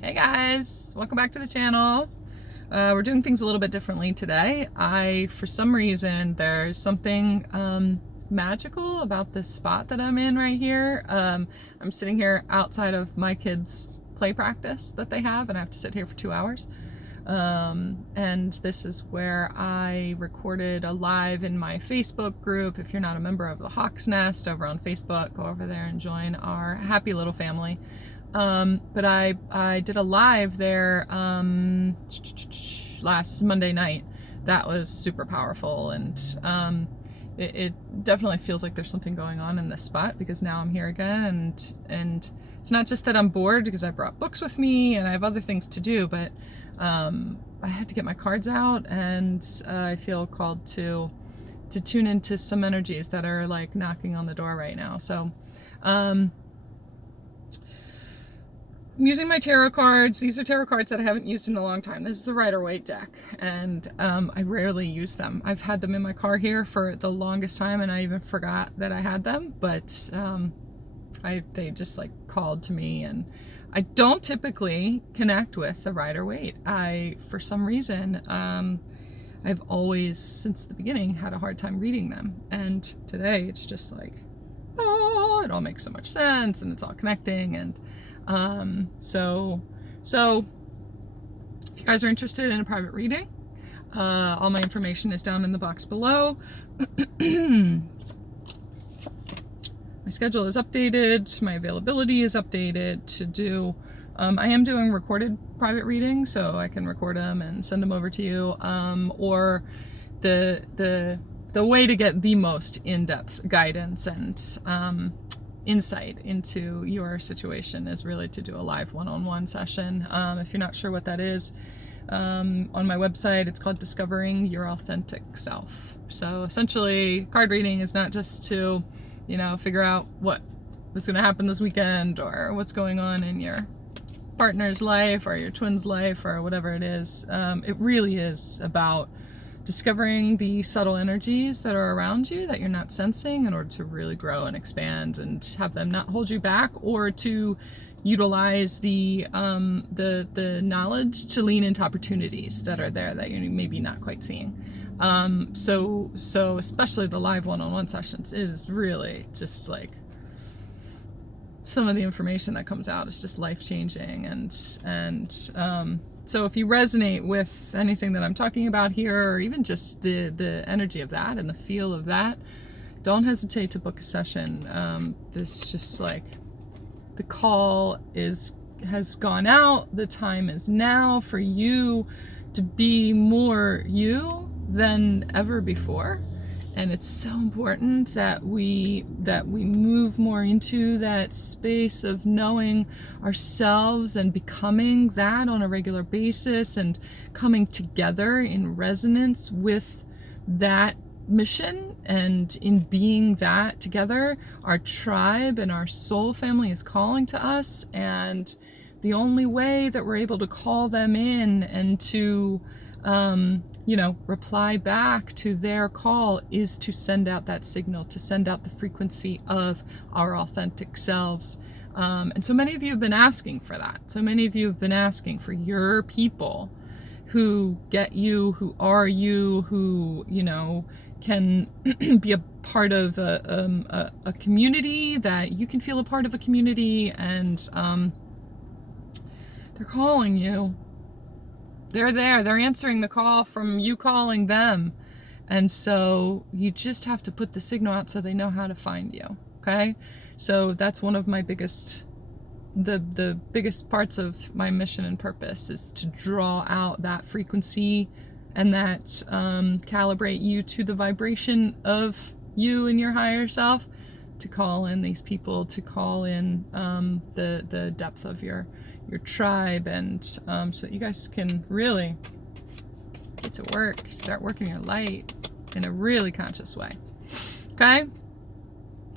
Hey guys, welcome back to the channel. We're doing things a little bit differently today. For some reason, there's something magical about this spot that I'm in right here. I'm sitting here outside of my kids' play practice that they have, and I have to sit here for 2 hours. And this is where I recorded a live in my Facebook group. If you're not a member of the Hawk's Nest over on Facebook, go over there and join our happy little family. But I did a live there last Monday night. That was super powerful, and it definitely feels like there's something going on in this spot, because now I'm here again, and it's not just that I'm bored because I brought books with me and I have other things to do, but I had to get my cards out, and I feel called to tune into some energies that are like knocking on the door right now. So I'm using my tarot cards. These are tarot cards that I haven't used in a long time. This is the Rider-Waite deck, and I rarely use them. I've had them in my car here for the longest time, and I even forgot that I had them, but they just like called to me, and I don't typically connect with the Rider-Waite. For some reason, I've always, since the beginning, had a hard time reading them, and today it's just like, oh, it all makes so much sense, and it's all connecting, and so if you guys are interested in a private reading, all my information is down in the box below. My schedule is updated, my availability is updated to do, I am doing recorded private readings, so I can record them and send them over to you, or the way to get the most in-depth guidance and insight into your situation is really to do a live one-on-one session. If you're not sure what that is, on my website it's called Discovering Your Authentic Self. So essentially, card reading is not just to, figure out what is going to happen this weekend, or what's going on in your partner's life or your twin's life or whatever it is. It really is about discovering the subtle energies that are around you that you're not sensing, in order to really grow and expand and have them not hold you back, or to utilize the knowledge to lean into opportunities that are there that you're maybe not quite seeing. So especially the live one-on-one sessions is really just like, some of the information that comes out is just life-changing, and so if you resonate with anything that I'm talking about here, or even just the energy of that and the feel of that, don't hesitate to book a session. This just like, the call has gone out. The time is now for you to be more you than ever before. And it's so important that we move more into that space of knowing ourselves and becoming that on a regular basis, and coming together in resonance with that mission, and in being that together. Our tribe and our soul family is calling to us, and the only way that we're able to call them in and to reply back to their call is to send out that signal, to send out the frequency of our authentic selves. And so many of you have been asking for that. So many of you have been asking for your people who get you, who are you, who, can be a part of a community, that you can feel a part of a community, and they're calling you. They're there. They're answering the call from you calling them. And so you just have to put the signal out so they know how to find you. Okay? So that's one of my biggest parts of my mission and purpose, is to draw out that frequency and that calibrate you to the vibration of you and your higher self, to call in these people, to call in the depth of your tribe, and so that you guys can really get to work, start working your light in a really conscious way. Okay?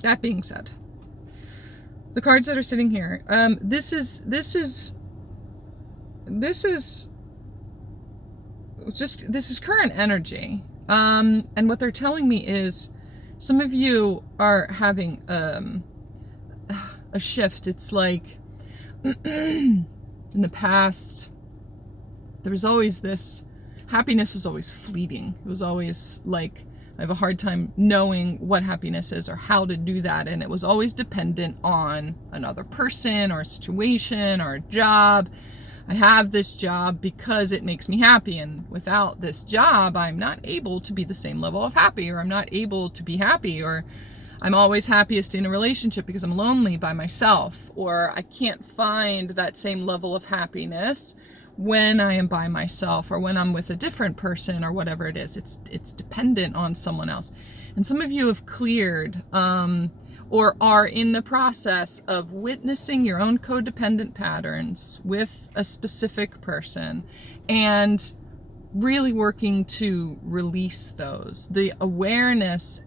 That being said, the cards that are sitting here, this is current energy, and what they're telling me is some of you are having a shift. It's like in the past, there was always this, happiness was always fleeting. It was always like, I have a hard time knowing what happiness is or how to do that. And it was always dependent on another person or a situation or a job. I have this job because it makes me happy. And without this job, I'm not able to be the same level of happy, or I'm not able to be happy, or I'm always happiest in a relationship because I'm lonely by myself, or I can't find that same level of happiness when I am by myself or when I'm with a different person or whatever it is. It's dependent on someone else. And some of you have cleared or are in the process of witnessing your own codependent patterns with a specific person and really working to release those. The awareness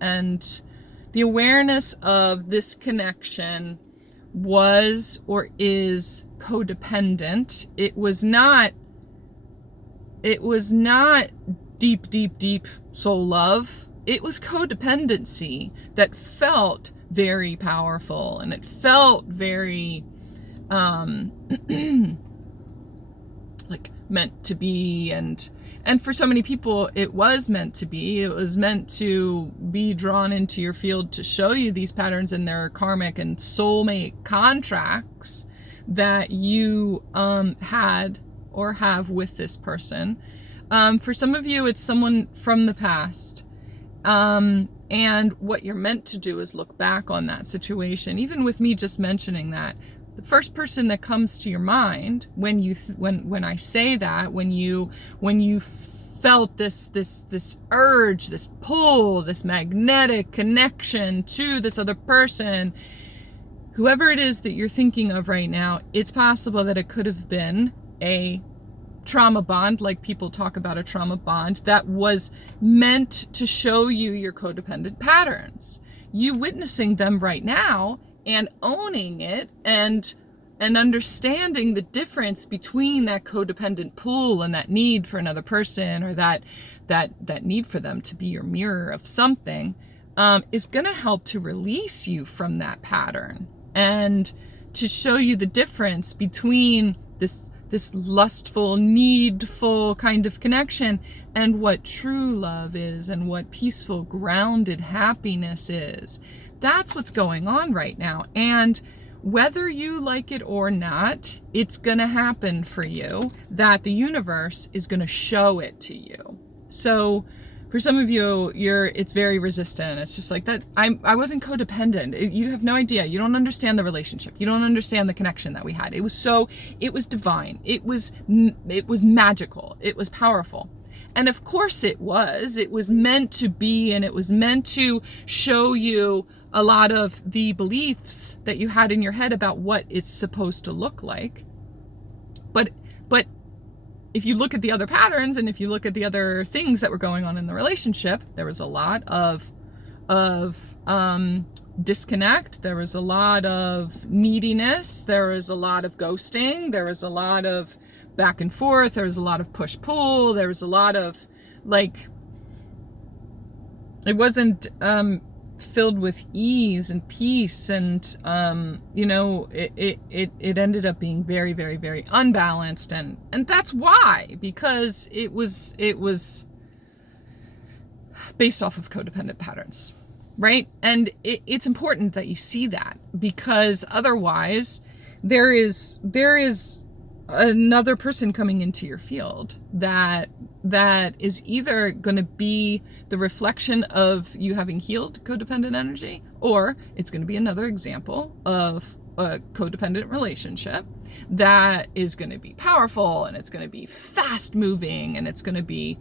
of this connection was or is codependent. It was not deep soul love. It was codependency that felt very powerful, and it felt very like meant to be, and for so many people it was meant to be. It was meant to be drawn into your field to show you these patterns and their karmic and soulmate contracts that you had or have with this person. For some of you, it's someone from the past. And what you're meant to do is look back on that situation. Even with me just mentioning that, the first person that comes to your mind when I say that, when you felt this urge, this pull, this magnetic connection to this other person, whoever it is that you're thinking of right now, it's possible that it could have been a trauma bond, like people talk about a trauma bond, that was meant to show you your codependent patterns. You witnessing them right now and owning it and understanding the difference between that codependent pull and that need for another person, or that need for them to be your mirror of something, is going to help to release you from that pattern and to show you the difference between this lustful, needful kind of connection and what true love is and what peaceful, grounded happiness is. That's what's going on right now. And whether you like it or not, it's going to happen for you, that the universe is going to show it to you. So for some of you, it's very resistant. It's just like that. I wasn't codependent. You have no idea. You don't understand the relationship. You don't understand the connection that we had. It was divine. It was magical. It was powerful. And of course it was meant to be, and it was meant to show you a lot of the beliefs that you had in your head about what it's supposed to look like. But if you look at the other patterns, and if you look at the other things that were going on in the relationship, there was a lot of disconnect. There was a lot of neediness. There was a lot of ghosting. There was a lot of back and forth. There was a lot of push-pull. There was a lot of, like, it wasn't filled with ease and peace, and it ended up being very, very, very unbalanced, and that's why, because it was based off of codependent patterns, right? And it's important that you see that, because otherwise there is another person coming into your field that is either going to be the reflection of you having healed codependent energy, or it's going to be another example of a codependent relationship that is going to be powerful, and it's going to be fast moving, and it's going to be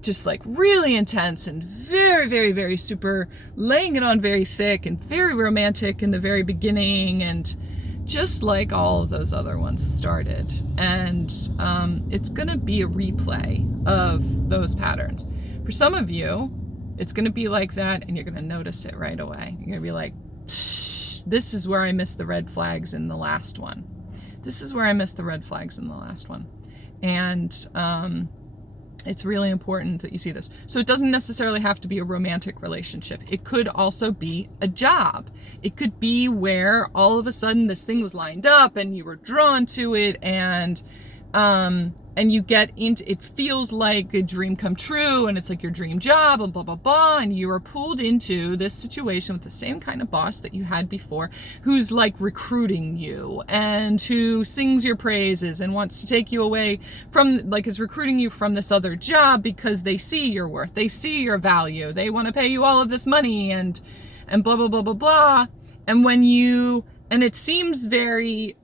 just like really intense and very, very, very super, laying it on very thick and very romantic in the very beginning, and just like all of those other ones started. And it's going to be a replay of those patterns. For some of you, it's going to be like that, and you're going to notice it right away. You're going to be like, this is where I missed the red flags in the last one. This is where I missed the red flags in the last one. And It's really important that you see this. So it doesn't necessarily have to be a romantic relationship. It could also be a job. It could be where all of a sudden this thing was lined up and you were drawn to it, and you get into, it feels like a dream come true, and it's like your dream job, and blah, blah, blah, and you are pulled into this situation with the same kind of boss that you had before, who's like recruiting you and who sings your praises and wants to take you away from, like, is recruiting you from this other job because they see your worth, they see your value, they want to pay you all of this money, and blah, blah, blah, blah, blah. And it seems very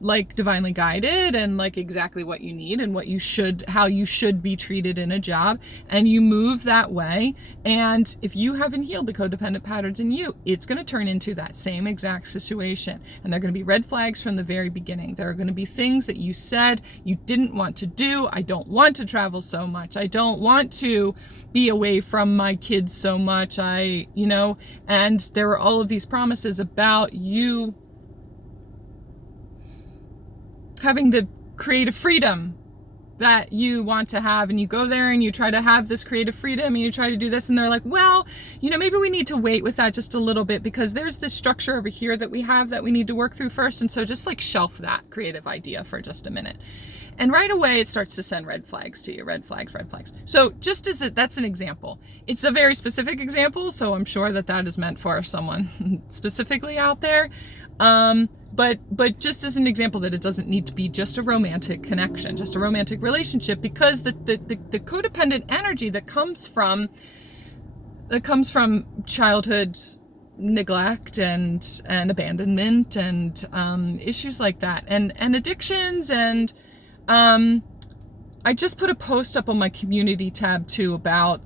like divinely guided and like exactly what you need and how you should be treated in a job. And you move that way. And if you haven't healed the codependent patterns in you, it's going to turn into that same exact situation. And they're going to be red flags from the very beginning. There are going to be things that you said you didn't want to do. I don't want to travel so much. I don't want to be away from my kids so much. And there were all of these promises about you having the creative freedom that you want to have, and you go there and you try to have this creative freedom and you try to do this, and they're like, well, maybe we need to wait with that just a little bit because there's this structure over here that we have that we need to work through first, and so just like shelf that creative idea for just a minute. And right away it starts to send red flags to you, red flags. So just that's an example. It's a very specific example, so I'm sure that is meant for someone specifically out there. But just as an example that it doesn't need to be just a romantic connection, just a romantic relationship, because the codependent energy that comes from childhood neglect and abandonment and issues like that, and addictions, and I just put a post up on my community tab too about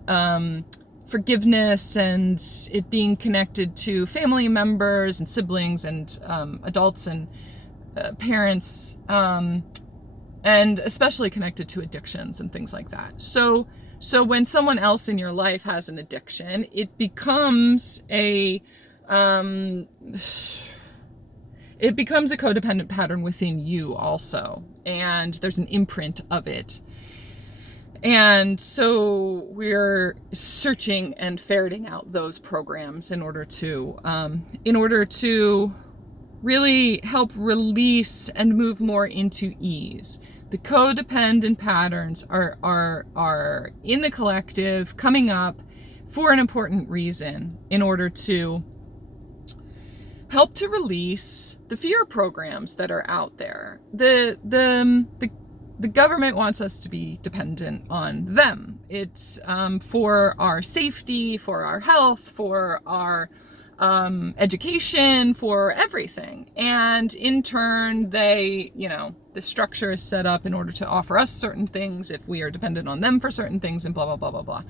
forgiveness and it being connected to family members and siblings and adults and parents, and especially connected to addictions and things like that. So when someone else in your life has an addiction, it becomes a codependent pattern within you also, and there's an imprint of it. And so we're searching and ferreting out those programs in order to really help release and move more into ease. The codependent patterns are in the collective coming up for an important reason, in order to help to release the fear programs that are out there. The government wants us to be dependent on them. It's for our safety, for our health, for our education, for everything. And in turn, the structure is set up in order to offer us certain things if we are dependent on them for certain things, and blah, blah, blah, blah, blah.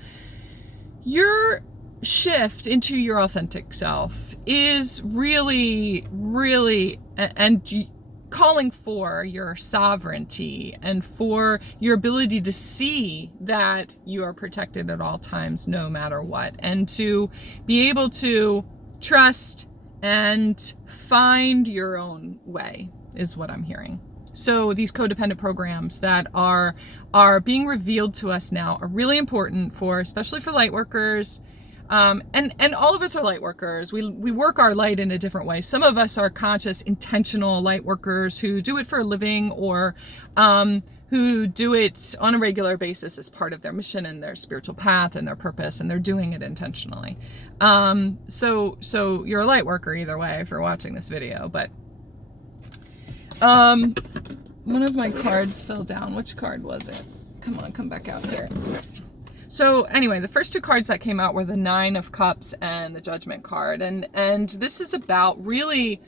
Your shift into your authentic self is really, really, calling for your sovereignty and for your ability to see that you are protected at all times, no matter what, and to be able to trust and find your own way is what I'm hearing. So these codependent programs that are being revealed to us now are really important especially for light workers. And all of us are light workers. We work our light in a different way. Some of us are conscious, intentional light workers who do it for a living, or who do it on a regular basis as part of their mission and their spiritual path and their purpose, and they're doing it intentionally. So you're a light worker either way if you're watching this video. But one of my cards fell down. Which card was it? Come on, come back out here. So anyway, the first two cards that came out were the Nine of Cups and the Judgment card. And this is about really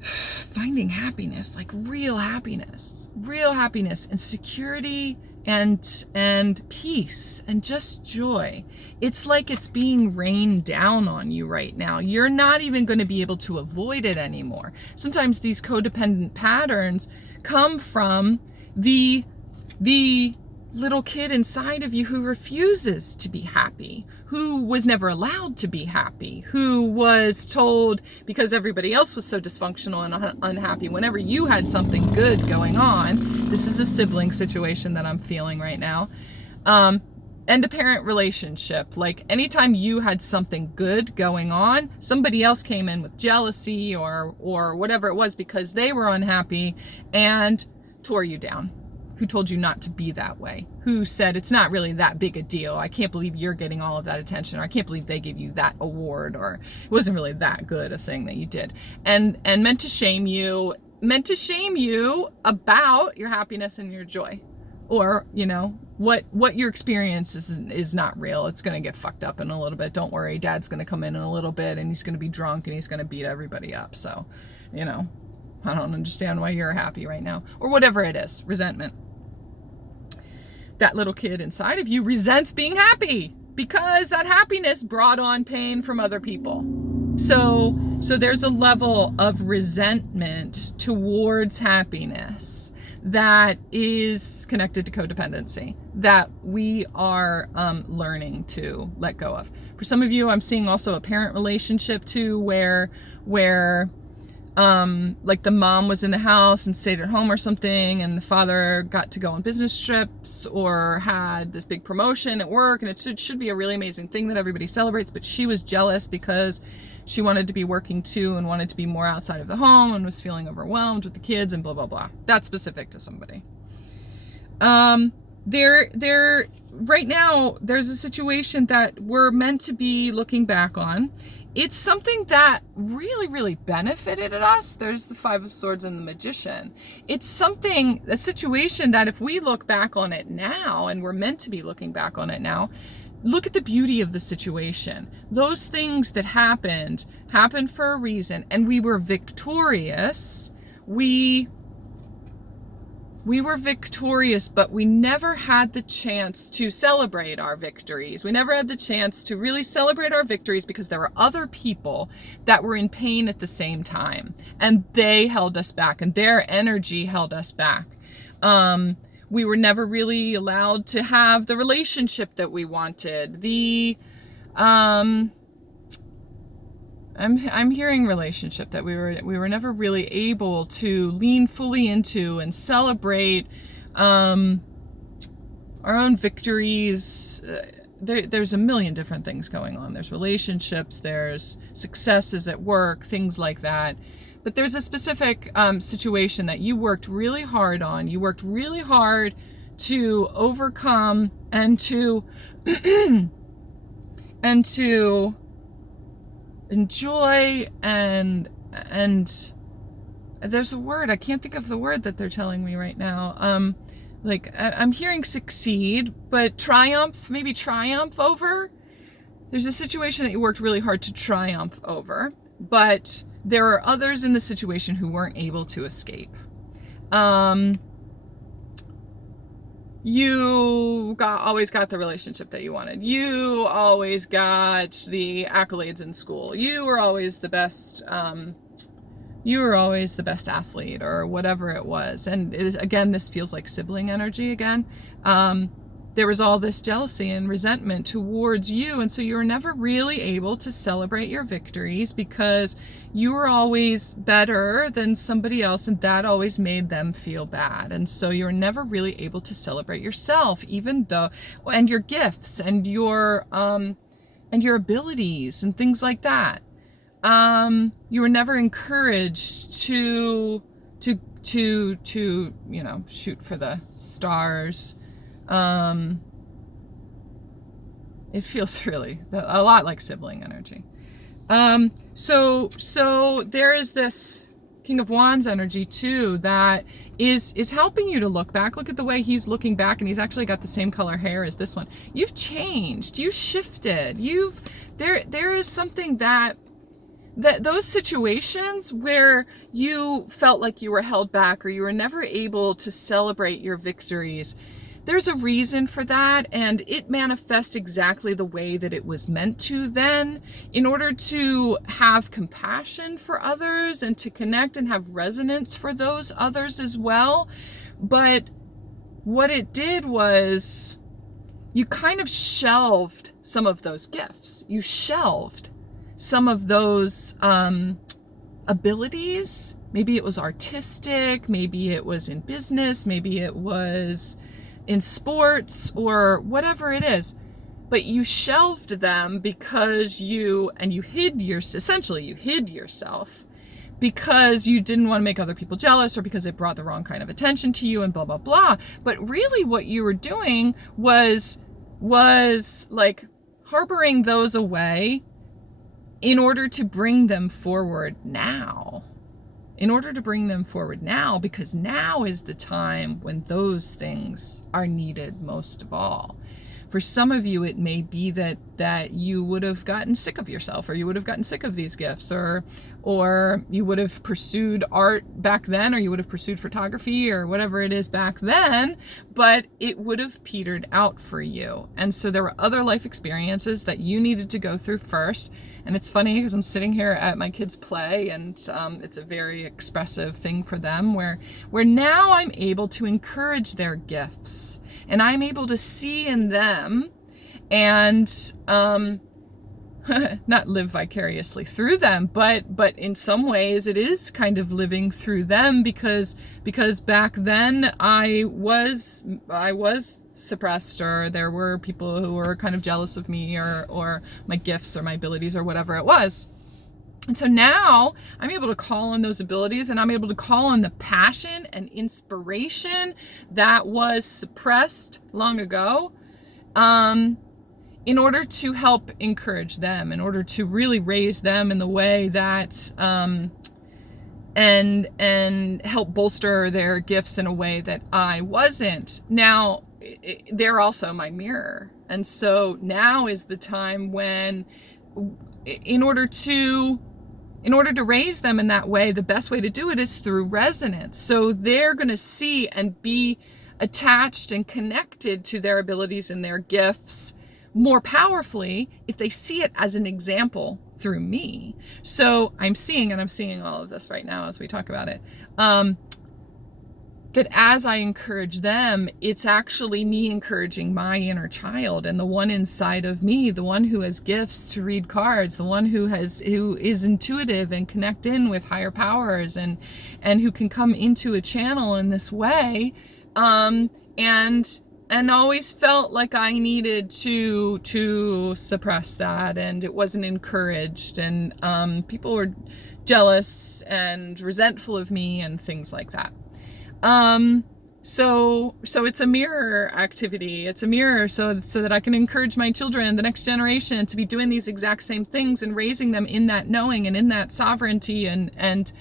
finding happiness, like real happiness and security and peace and just joy. It's like it's being rained down on you right now. You're not even going to be able to avoid it anymore. Sometimes these codependent patterns come from the little kid inside of you who refuses to be happy, who was never allowed to be happy, who was told because everybody else was so dysfunctional and unhappy, whenever you had something good going on, this is a sibling situation that I'm feeling right now, and a parent relationship, like anytime you had something good going on, somebody else came in with jealousy or whatever it was because they were unhappy and tore you down. Who told you not to be that way, who said it's not really that big a deal, I can't believe you're getting all of that attention, or I can't believe they gave you that award, or it wasn't really that good a thing that you did, and meant to shame you about your happiness and your joy, or what your experience is not real. It's going to get fucked up in a little bit. Don't worry, dad's going to come in a little bit and he's going to be drunk and he's going to beat everybody up. So I don't understand why you're happy right now, or whatever it is. Resentment. That little kid inside of you resents being happy because that happiness brought on pain from other people. So there's a level of resentment towards happiness that is connected to codependency that we are learning to let go of. For some of you, I'm seeing also a parent relationship too, where like the mom was in the house and stayed at home or something, and the father got to go on business trips or had this big promotion at work, and it should be a really amazing thing that everybody celebrates, but she was jealous because she wanted to be working too and wanted to be more outside of the home and was feeling overwhelmed with the kids and blah, blah, blah. That's specific to somebody. Right now, there's a situation that we're meant to be looking back on. It's something that really, really benefited us. There's the Five of Swords and the Magician. It's a situation that if we look back on it now, and we're meant to be looking back on it now, look at the beauty of the situation. Those things that happened for a reason, and we were victorious. We were victorious, but we never had the chance to celebrate our victories. We never had the chance to really celebrate our victories because there were other people that were in pain at the same time, and they held us back, and their energy held us back. We were never really allowed to have the relationship that we wanted. I'm hearing relationship that we were never really able to lean fully into and celebrate our own victories. There's a million different things going on. There's relationships, there's successes at work, things like that. But there's a specific situation that you worked really hard on. You worked really hard to overcome and to and to enjoy and there's a word, I can't think of the word that they're telling me right now. I'm hearing succeed, but maybe triumph over. There's a situation that you worked really hard to triumph over, but there are others in the situation who weren't able to escape. You always got the relationship that you wanted. You always got the accolades in school. You were always the best. You were always the best athlete, or whatever it was. And again, this feels like sibling energy again. There was all this jealousy and resentment towards you, and so you were never really able to celebrate your victories because you were always better than somebody else, and that always made them feel bad. And so you're never really able to celebrate yourself, and your gifts and your abilities and things like that. You were never encouraged to shoot for the stars. It feels really a lot like sibling energy. So there is this King of Wands energy too that is helping you to look back. Look at the way he's looking back, and he's actually got the same color hair as this one. You've changed, you've shifted, there is something that those situations where you felt like you were held back or you were never able to celebrate your victories, there's a reason for that, and it manifests exactly the way that it was meant to then, in order to have compassion for others and to connect and have resonance for those others as well. But what it did was you kind of shelved some of those gifts. You shelved some of those abilities. Maybe it was artistic, maybe it was in business, maybe it was in sports, or whatever it is. But you shelved them because you hid yourself because you didn't want to make other people jealous, or because it brought the wrong kind of attention to you, and blah, blah, blah. But really what you were doing was like harboring those away in order to bring them forward now. Because now is the time when those things are needed most of all. For some of you, it may be that you would have gotten sick of yourself, or you would have gotten sick of these gifts, or you would have pursued art back then, or you would have pursued photography, or whatever it is back then, but it would have petered out for you. And so there were other life experiences that you needed to go through first. And it's funny because I'm sitting here at my kids' play, and it's a very expressive thing for them, where now I'm able to encourage their gifts. And I'm able to see in them and not live vicariously through them, but in some ways it is kind of living through them, because back then I was suppressed, or there were people who were kind of jealous of me, or my gifts, or my abilities, or whatever it was. And so now I'm able to call on those abilities, and I'm able to call on the passion and inspiration that was suppressed long ago, in order to help encourage them, in order to really raise them in the way that, and help bolster their gifts in a way that I wasn't. Now, they're also my mirror. And so now is the time when, in order to raise them in that way, the best way to do it is through resonance. So they're going to see and be attached and connected to their abilities and their gifts more powerfully if they see it as an example through me. So I'm seeing all of this right now as we talk about it, that as I encourage them, it's actually me encouraging my inner child, and the one inside of me, the one who has gifts to read cards, the one who is intuitive and connect in with higher powers, and who can come into a channel in this way, and always felt like I needed to suppress that, and it wasn't encouraged, and people were jealous and resentful of me and things like that. So it's a mirror activity. It's a mirror so that I can encourage my children, the next generation, to be doing these exact same things and raising them in that knowing and in that sovereignty, and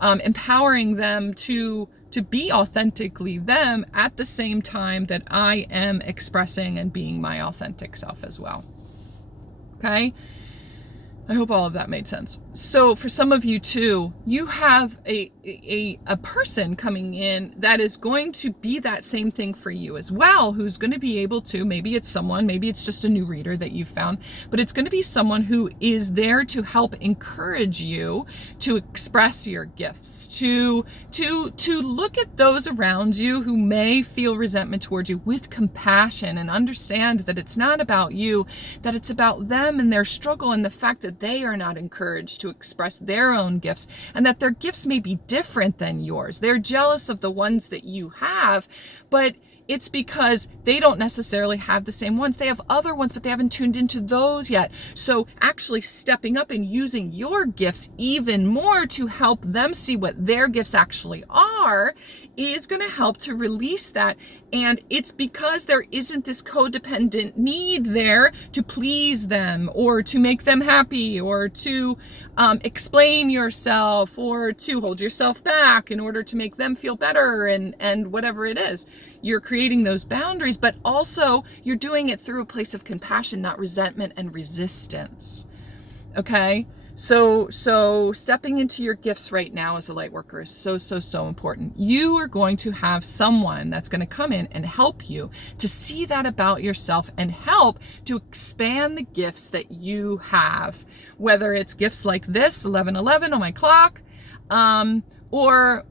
empowering them to be authentically them at the same time that I am expressing and being my authentic self as well. Okay? I hope all of that made sense. So for some of you too, you have a person coming in that is going to be that same thing for you as well, who's going to be able to, maybe it's just a new reader that you've found, but it's going to be someone who is there to help encourage you to express your gifts, to look at those around you who may feel resentment towards you with compassion, and understand that it's not about you, that it's about them and their struggle, and the fact that they are not encouraged to express their own gifts, and that their gifts may be different than yours. They're jealous of the ones that you have, but it's because they don't necessarily have the same ones. They have other ones, but they haven't tuned into those yet. So actually stepping up and using your gifts even more to help them see what their gifts actually are is going to help to release that. And it's because there isn't this codependent need there to please them, or to make them happy, or to explain yourself, or to hold yourself back in order to make them feel better, and whatever it is. You're creating those boundaries, but also you're doing it through a place of compassion, not resentment and resistance. Okay? So stepping into your gifts right now as a light worker is so important. You are going to have someone that's going to come in and help you to see that about yourself, and help to expand the gifts that you have, whether it's gifts like this 1111 on my clock, or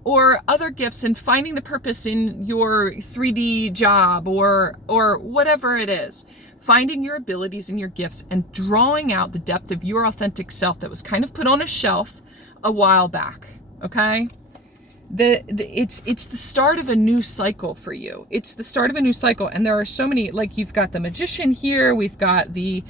other gifts, and finding the purpose in your 3D job or whatever it is. Finding your abilities and your gifts and drawing out the depth of your authentic self that was kind of put on a shelf a while back, okay? It's the start of a new cycle for you. It's the start of a new cycle, and there are so many, like you've got the Magician here, we've got the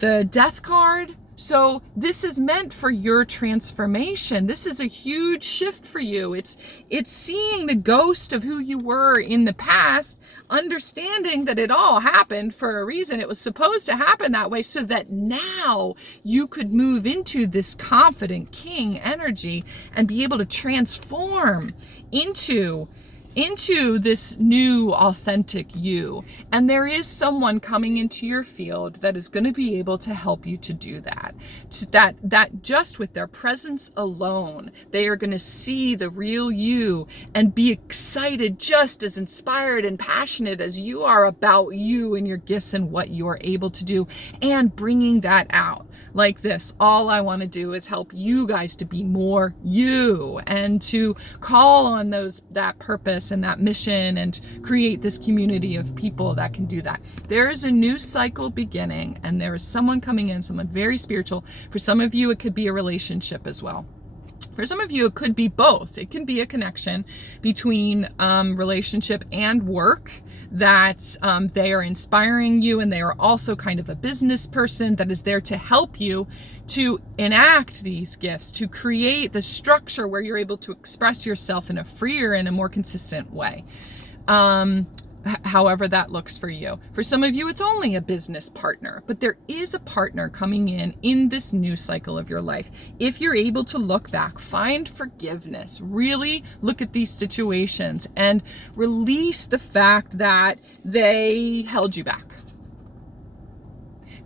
Death card. So this is meant for your transformation. This is a huge shift for you. It's seeing the ghost of who you were in the past, understanding that it all happened for a reason. It was supposed to happen that way so that now you could move into this confident king energy and be able to transform into this new authentic you. And there is someone coming into your field that is going to be able to help you to do that. That just with their presence alone, they are going to see the real you and be excited, just as inspired and passionate as you are about you and your gifts and what you are able to do, and bringing that out. Like this, all I want to do is help you guys to be more you and to call on that purpose and that mission and create this community of people that can do that. There is a new cycle beginning, and there is someone coming in, someone very spiritual. For some of you, it could be a relationship as well. For some of you, it could be both. It can be a connection between relationship and work, that they are inspiring you, and they are also kind of a business person that is there to help you to enact these gifts, to create the structure where you're able to express yourself in a freer and a more consistent way. However that looks for you. For some of you, it's only a business partner, but there is a partner coming in this new cycle of your life. If you're able to look back, find forgiveness, really look at these situations and release the fact that they held you back.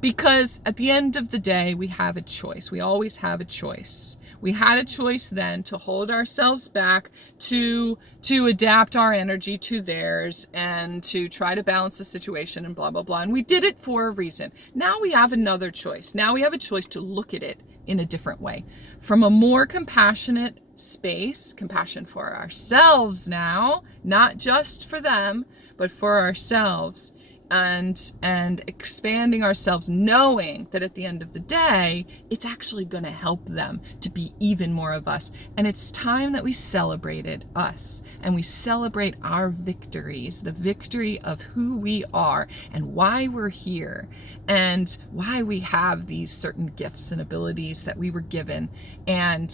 Because at the end of the day, we have a choice. We always have a choice. We had a choice then to hold ourselves back, to adapt our energy to theirs, and to try to balance the situation and blah, blah, blah. And we did it for a reason. Now we have another choice. Now we have a choice to look at it in a different way. From a more compassionate space, compassion for ourselves now, not just for them, but for ourselves. And expanding ourselves, knowing that at the end of the day, it's actually going to help them to be even more of us. And it's time that we celebrated us, and we celebrate our victories, the victory of who we are and why we're here, and why we have these certain gifts and abilities that we were given. And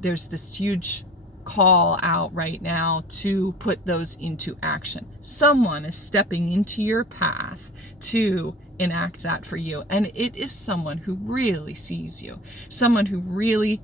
there's this huge call out right now to put those into action. Someone is stepping into your path to enact that for you. And it is someone who really sees you, someone who really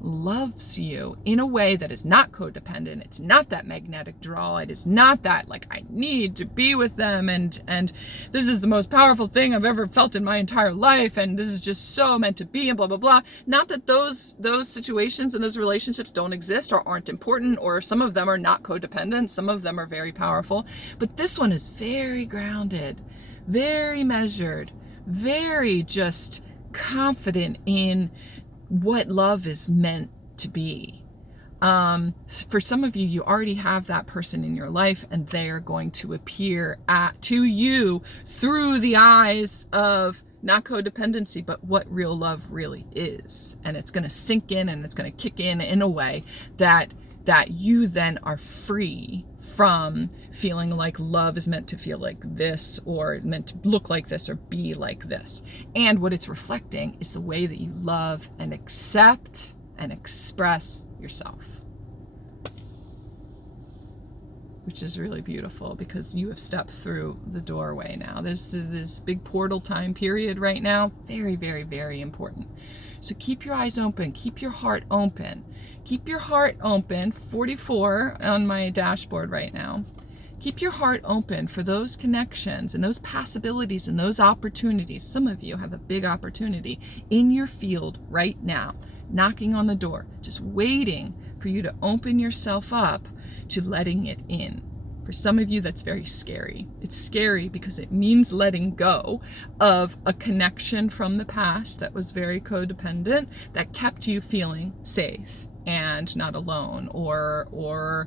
loves you in a way that is not codependent. It's not that magnetic draw. It is not that like I need to be with them and this is the most powerful thing I've ever felt in my entire life and this is just so meant to be and blah blah blah. Not that those situations and those relationships don't exist or aren't important, or some of them are not codependent, some of them are very powerful, but this one is very grounded, very measured, very just confident in what love is meant to be. For some of you, you already have that person in your life, and they are going to appear to you through the eyes of not codependency, but what real love really is. And it's going to sink in, and it's going to kick in a way that you then are free from feeling like love is meant to feel like this, or meant to look like this, or be like this. And what it's reflecting is the way that you love and accept and express yourself, which is really beautiful because you have stepped through the doorway now. There's this big portal time period right now. Very, very, very important. So keep your eyes open, keep your heart open. Keep your heart open, 44 on my dashboard right now. Keep your heart open for those connections and those possibilities and those opportunities. Some of you have a big opportunity in your field right now, knocking on the door, just waiting for you to open yourself up to letting it in. For some of you, that's very scary. It's scary because it means letting go of a connection from the past that was very codependent, that kept you feeling safe and not alone, or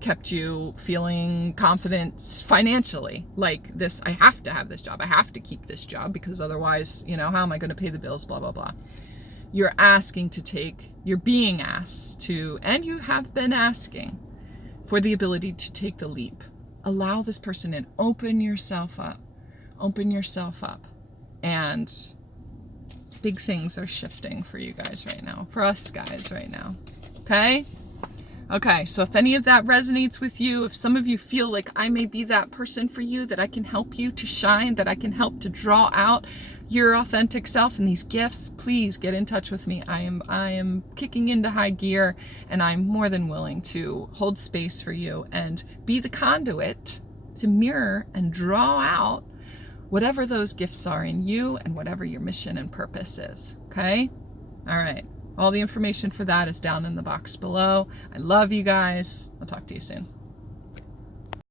kept you feeling confident financially, like this, I have to have this job, I have to keep this job, because otherwise, how am I going to pay the bills, blah blah blah. You're being asked to, and you have been asking for the ability to take the leap. Allow this person in. Open yourself up, and big things are shifting for you guys right now, for us guys right now. Okay, so if any of that resonates with you, if some of you feel like I may be that person for you, that I can help you to shine, that I can help to draw out your authentic self and these gifts, please get in touch with me. I am kicking into high gear, and I'm more than willing to hold space for you and be the conduit to mirror and draw out whatever those gifts are in you and whatever your mission and purpose is. Okay? All right. All the information for that is down in the box below. I love you guys. I'll talk to you soon.